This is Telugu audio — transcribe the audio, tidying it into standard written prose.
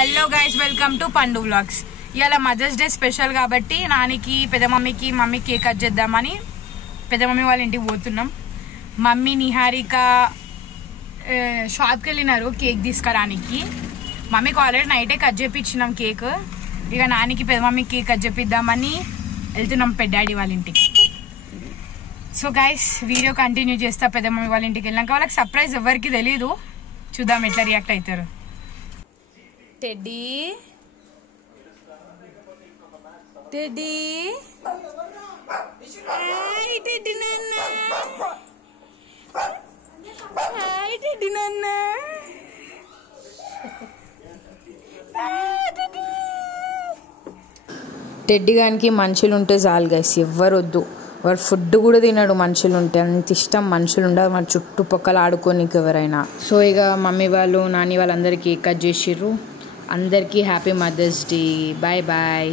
హలో గైస్, వెల్కమ్ టు పండు వ్లాగ్స్. ఇవాళ మదర్స్ డే స్పెషల్ కాబట్టి నానికి పెద్ద మమ్మీకి కేక్ కట్ చేద్దామని పెద్ద మమ్మీ వాళ్ళ ఇంటికి పోతున్నాం. మమ్మీ నిహారిక షాప్కి వెళ్ళినారు కేక్ తీసుకురానికి. మమ్మీకి ఆల్రెడీ నైటే కట్ చేయించినాం కేక్. ఇక నానికి పెద్ద మమ్మీకి కేక్ కట్ చేపిద్దామని వెళ్తున్నాం పెద్ద డాడీ వాళ్ళ ఇంటికి. సో గైస్, వీడియో కంటిన్యూ చేస్తా. పెద్ద మమ్మీ వాళ్ళ ఇంటికి వెళ్ళాక వాళ్ళకి సర్ప్రైజ్ ఎవరికి తెలీదు, చూద్దాం ఎట్లా రియాక్ట్ అవుతారు. టెడ్డీ టెడ్డీ హాయ్ టెడ్డీ నాన్న, హాయ్ టెడ్డీ నాన్న. టెడ్డీ గానికి మనుషులు ఉంటే చాలు గైస్, ఎవ్వరు వద్దు. వాడు ఫుడ్ కూడా తినడు మనుషులు ఉంటే. అంత ఇష్టం మనుషులు ఉండదు మన చుట్టుపక్కల ఆడుకోనికి ఎవరైనా. సో ఇక మమ్మీ వాళ్ళు నాని వాళ్ళందరికీ కట్ చేసిర్రు. అందరికీ happy mother's day. Bye bye.